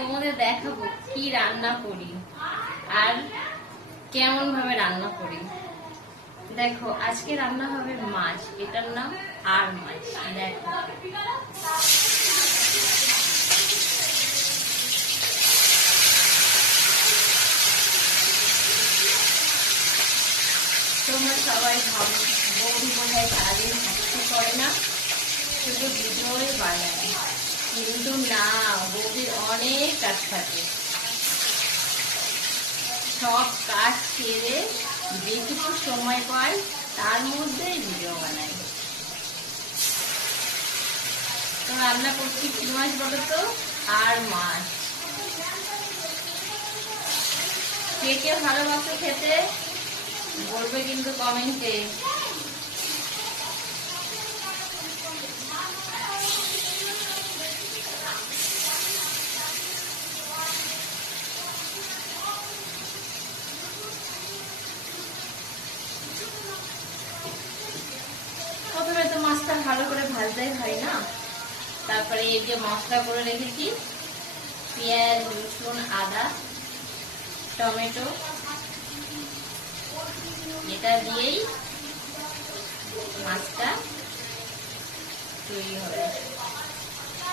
তোমাদের দেখাবো কি রান্না করি আর কেমন ভাবে রান্না করি। দেখো আজকে রান্না হবে মাছ, এটার নাম আর মাছ। দেখো তোমরা সবাই ভাবো বৌদি বোঝায় সারাদিন কিছু করে না, শুধু ভিডিওই বানায়, কিন্তু না, বৌদির অনেক কাজ থাকে। সব কাজ ছেড়ে যেটুকু সময় পাই তার মধ্যেই ভিডিও বানাই। তো রান্না করছি কি মাছ বলো তো? আর মাছ। কে কে ভালোবাসো খেতে বলবে কিন্তু কমেন্টে। প্রথমে তো মাছটা ভালো করে ভাজতে হয় না, তারপরে এই যে মশলা করে রেখেছি, পেঁয়াজ, রসুন, আদা, টমেটো, এটা দিয়েই মাছটা তৈরি হবে।